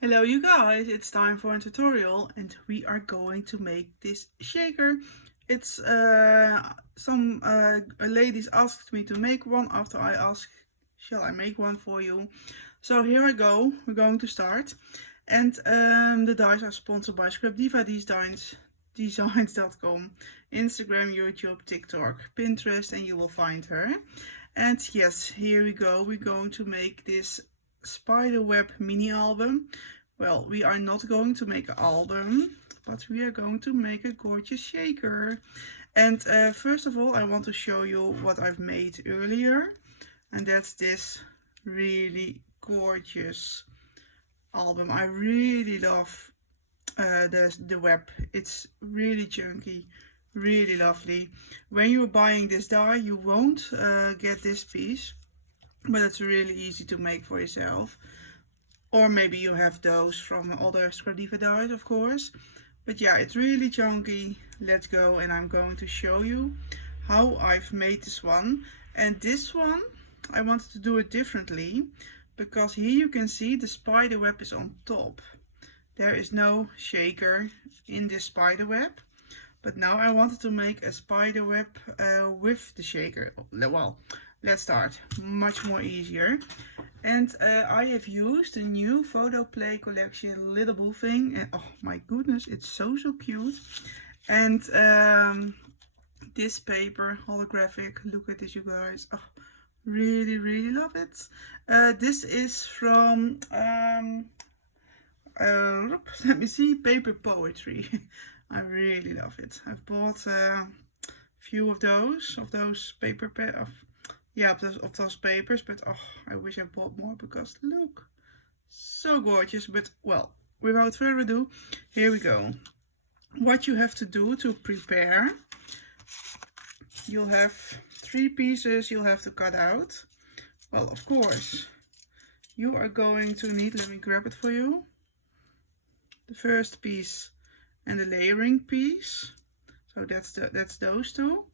Hello you guys, it's time for a tutorial and we are going to make this shaker. It's some ladies asked me to make one after I asked, shall I make one for you? So here I go, we're going to start. And the dies are sponsored by Designs.com, Instagram, YouTube, TikTok, Pinterest, and you will find her. And yes, here we go, we're going to make this spiderweb mini album. Well, we are not going to make an album, but we are going to make a gorgeous shaker. And first of all, I want to show you what I've made earlier. And that's this really gorgeous album. I really love the web. It's really chunky, really lovely. When you're buying this die, you won't get this piece, but it's really easy to make for yourself. Or maybe you have those from other Scrap Diva dies, of course. But yeah, it's really chunky. Let's go, and I'm going to show you how I've made this one. And this one, I wanted to do it differently, because here you can see the spider web is on top. There is no shaker in this spider web. But now I wanted to make a spider web with the shaker. Well, let's start. Much more easier. And I have used the new photo play collection Little Boo thing. And oh my goodness, it's so cute. And this paper, holographic, look at this you guys. Oh, really love it. This is from, let me see, Paper Poetry. I really love it. I've bought a few of those paper of those papers, but oh, I wish I bought more because look, so gorgeous. But well, without further ado, here we go. What you have to do to prepare, you'll have 3 pieces you'll have to cut out. Well, of course, you are going to need, let me grab it for you, the first piece and the layering piece. So that's those two.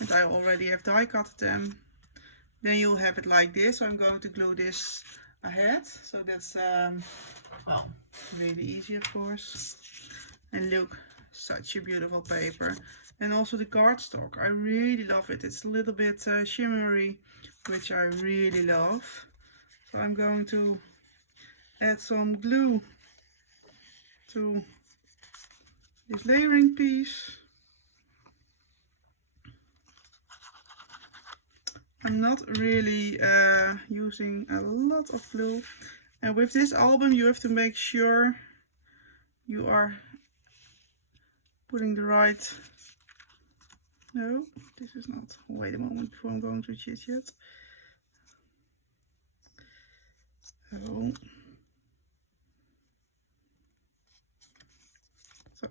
And I already have die cut them. Then you'll have it like this. So I'm going to glue this ahead. So that's well, really easy, of course. And look, such a beautiful paper. And also the cardstock, I really love it. It's a little bit shimmery, which I really love. So I'm going to add some glue to this layering piece. I'm not really using a lot of glue. And with this album you have to make sure you are putting the right... No, this is not... Wait a moment before I'm going to chit chat. Oh. So,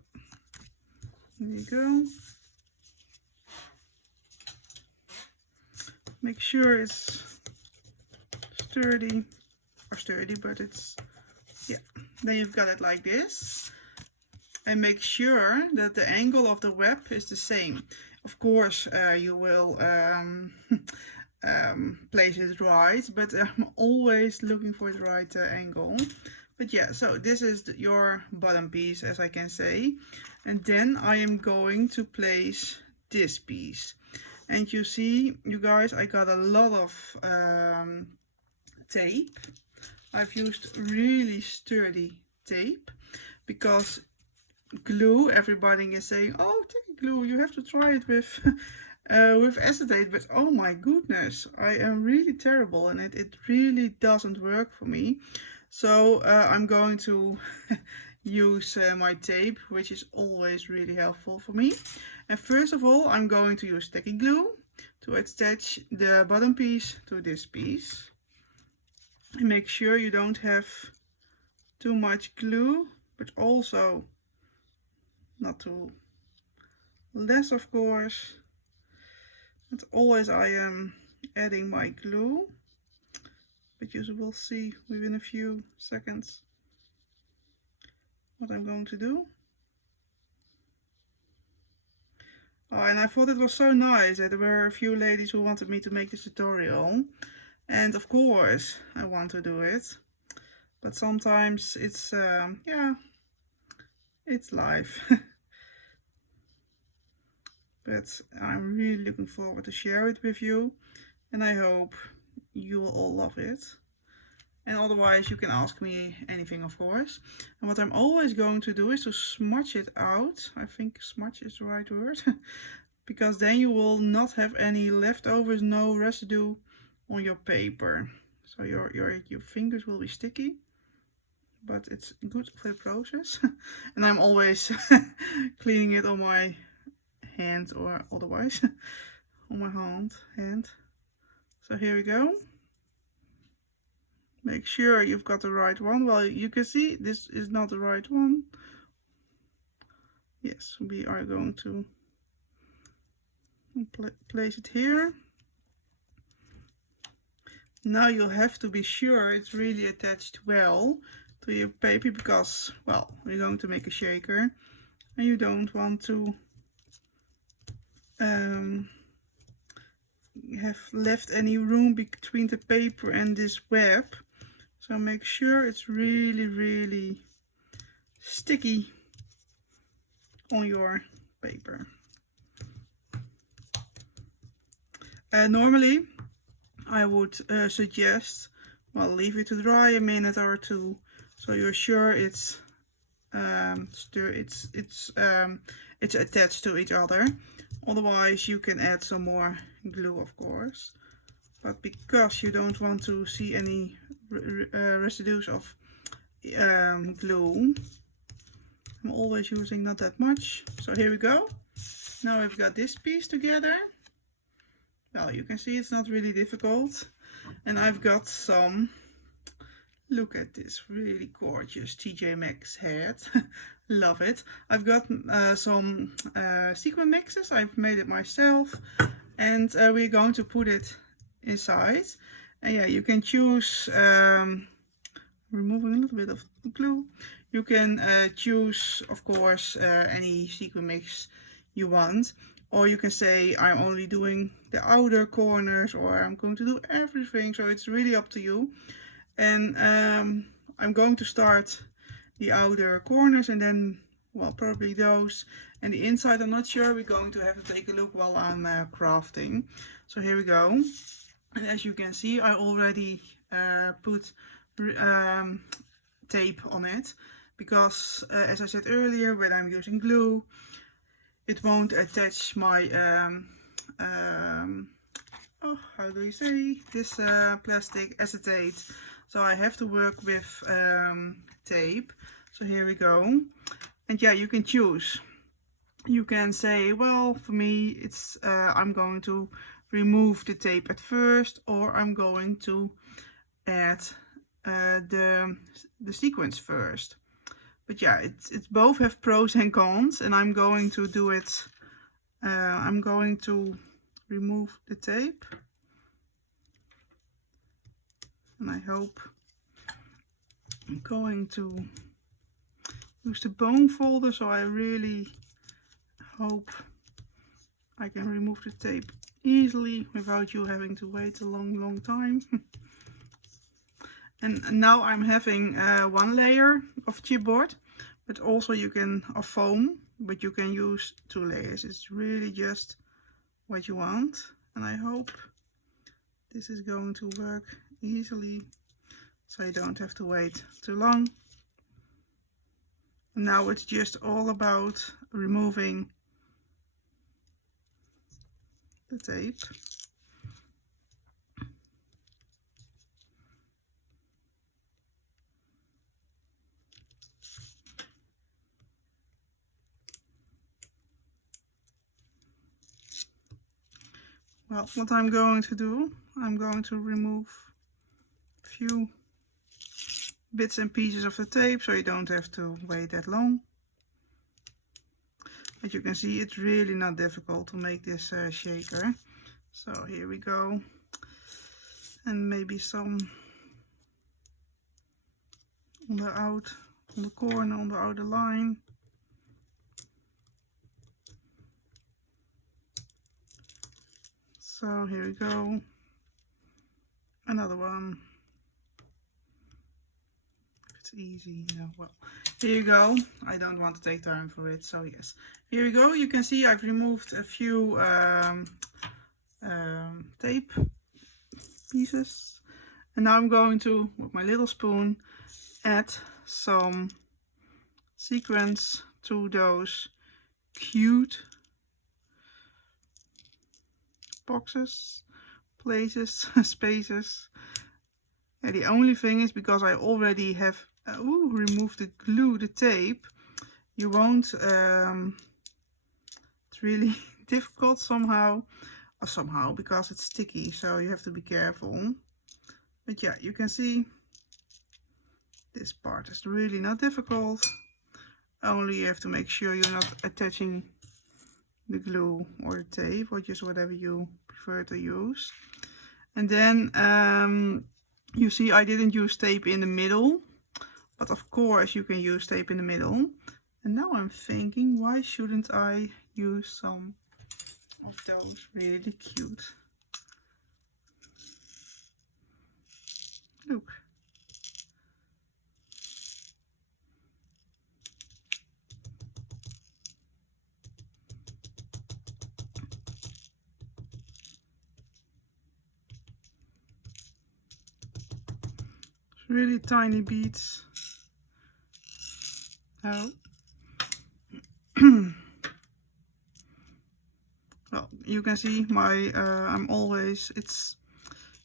here you go. Make sure it's sturdy, but it's, yeah, then you've got it like this. And make sure that the angle of the web is the same. Of course, you will place it right, but I'm always looking for the right angle. But yeah, so this is your bottom piece, as I can say. And then I am going to place this piece. And you see, you guys, I got a lot of tape. I've used really sturdy tape, because glue, everybody is saying, oh, tacky glue, you have to try it with acetate. But oh my goodness, I am really terrible, and it really doesn't work for me. So I'm going to use my tape, which is always really helpful for me. And first of all, I'm going to use sticky glue to attach the bottom piece to this piece. And make sure you don't have too much glue, but also not too less, of course. And always I am adding my glue, but you will see within a few seconds what I'm going to do. Oh, and I thought it was so nice that there were a few ladies who wanted me to make this tutorial. And of course, I want to do it. but sometimes it's yeah, it's life. But I'm really looking forward to share it with you, and I hope you will all love it. And otherwise you can ask me anything, of course. And what I'm always going to do is to smudge it out. I think smudge is the right word. Because then you will not have any leftovers, no residue on your paper. So your fingers will be sticky, but it's good for the process. And I'm always cleaning it on my hand or otherwise on my hand. So here we go. Make sure you've got the right one. Well, you can see this is not the right one. Yes, we are going to place it here. Now you have to be sure it's really attached well to your paper, because, well, we're going to make a shaker and you don't want to have left any room between the paper and this web. So make sure it's really sticky on your paper. Normally I would suggest, well, leave it to dry a minute or two, so you're sure it's attached to each other. Otherwise you can add some more glue, of course, but because you don't want to see any residues of glue, I'm always using not that much. So here we go. Now we've got this piece together. Well, you can see it's not really difficult. And I've got some, look at this really gorgeous TJ Maxx hat. Love it. I've got some sequin mixes. I've made it myself, and we're going to put it inside. And yeah, you can choose, removing a little bit of glue, you can choose, of course, any sequin mix you want, or you can say I'm only doing the outer corners, or I'm going to do everything. So it's really up to you. And I'm going to start the outer corners, and then, well, probably those, and the inside I'm not sure. We're going to have to take a look while I'm crafting. So here we go. And as you can see, I already put tape on it, because as I said earlier, when I'm using glue, it won't attach my oh, how do you say this, plastic acetate. So I have to work with tape. So here we go. And yeah, you can choose. You can say, well, for me it's I'm going to remove the tape at first, or I'm going to add the sequins first. But yeah, it's both have pros and cons, and I'm going to do it. I'm going to remove the tape, and I hope I'm going to use the bone folder, so I really hope I can remove the tape easily without you having to wait a long time. And now I'm having one layer of chipboard, but also you can, of foam, but you can use 2 layers. It's really just what you want, and I hope this is going to work easily, so you don't have to wait too long. And now it's just all about removing the tape. Well, what I'm going to do, I'm going to remove a few bits and pieces of the tape, so you don't have to wait that long. As you can see, it's really not difficult to make this shaker. So here we go. And maybe some on the corner, on the outer line. So here we go. Another one. It's easy, you know. Well, here you go. I don't want to take time for it, so yes. Here you go. You can see I've removed a few tape pieces. And now I'm going to, with my little spoon, add some sequins to those cute boxes, places, spaces. Yeah, the only thing is, because I already have removed the glue, the tape, you won't, it's really difficult somehow, because it's sticky, so you have to be careful. But yeah, you can see this part is really not difficult, only you have to make sure you're not attaching the glue or the tape, or just whatever you prefer to use. And then you see I didn't use tape in the middle, but of course you can use tape in the middle. And now I'm thinking, why shouldn't I use some of those really cute? Look. Really tiny beads. Oh. Well, you can see my it's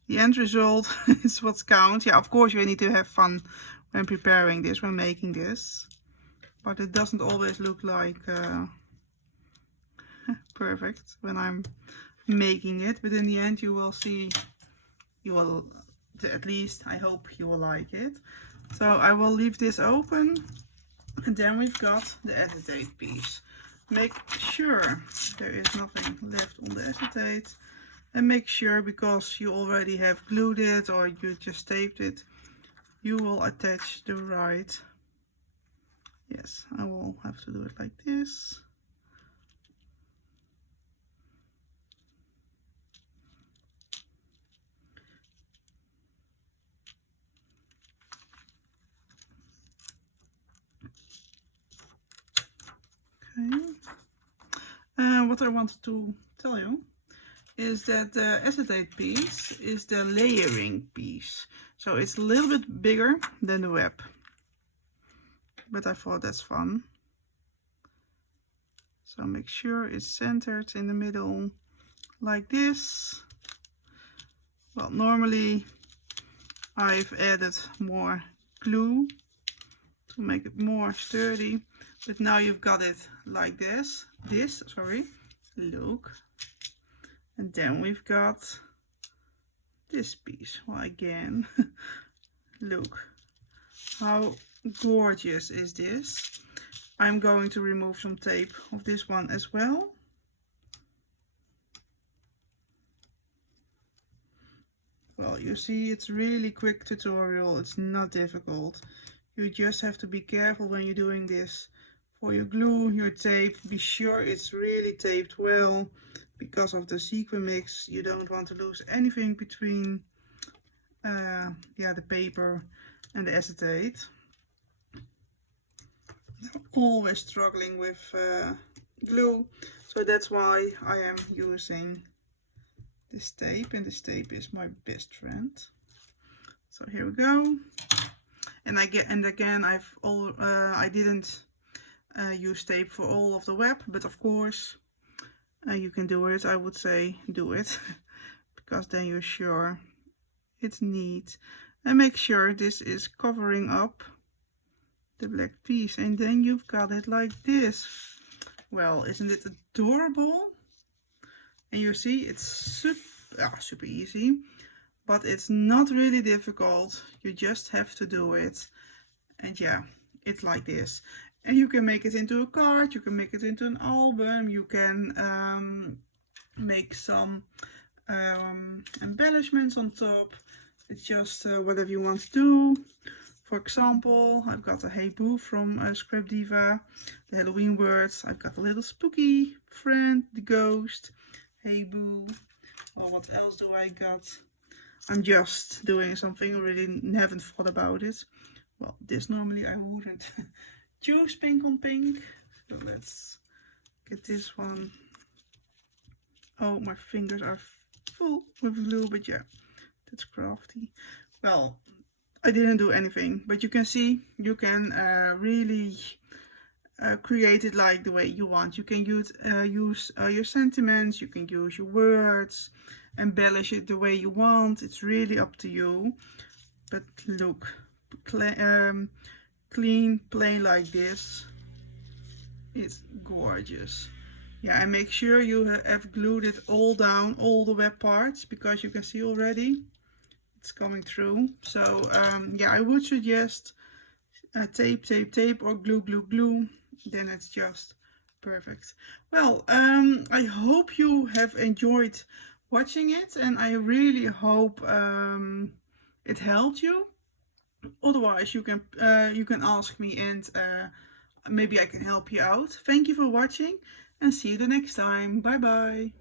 the end result is what counts. Yeah, of course you need to have fun when preparing this, when making this, but it doesn't always look like perfect when I'm making it, but in the end you will see, you will, at least I hope you will like it. So I will leave this open, and then we've got the acetate piece. Make sure there is nothing left on the acetate, and make sure, because you already have glued it or you just taped it, you will attach the right, yes, I will have to do it like this. Okay. What I wanted to tell you is that the acetate piece is the layering piece. So it's a little bit bigger than the web, but I thought that's fun. So make sure it's centered in the middle like this. Well, normally I've added more glue to make it more sturdy, but now you've got it like this, look. And then we've got this piece. Well, again, look how gorgeous is this. I'm going to remove some tape of this one as well. Well, you see, it's really quick tutorial. It's not difficult. You just have to be careful when you're doing this. For your glue, your tape, be sure it's really taped well. Because of the sequin mix, you don't want to lose anything between the paper and the acetate. I'm always struggling with glue, so that's why I am using this tape, and this tape is my best friend. So here we go. And again, I didn't use tape for all of the web, but of course you can do it. I would say do it because then you're sure it's neat. And make sure this is covering up the black piece, and then you've got it like this. Well, isn't it adorable? And you see, it's super easy, but it's not really difficult. You just have to do it. And yeah, it's like this. And you can make it into a card, you can make it into an album, you can make some embellishments on top. It's just whatever you want to do. For example, I've got a Hey Boo from Scrap Diva, the Halloween words. I've got a little spooky friend, the ghost, Hey Boo. Or what else do I got? I'm just doing something, I really haven't thought about it. Well, this normally I wouldn't choose pink on pink. So let's get this one. Oh, my fingers are full with glue, but yeah, that's crafty. Well, I didn't do anything, but you can see you can really create it like the way you want. You can use your sentiments, you can use your words, embellish it the way you want. It's really up to you. But look, clean, plain like this, it's gorgeous. Yeah, and make sure you have glued it all down, all the web parts, because you can see already it's coming through. So yeah, I would suggest tape, tape, tape, or glue, glue, glue. Then it's just perfect. Well, I hope you have enjoyed watching it, and I really hope it helped you. Otherwise, you can ask me, and maybe I can help you out. Thank you for watching, and see you the next time. Bye bye.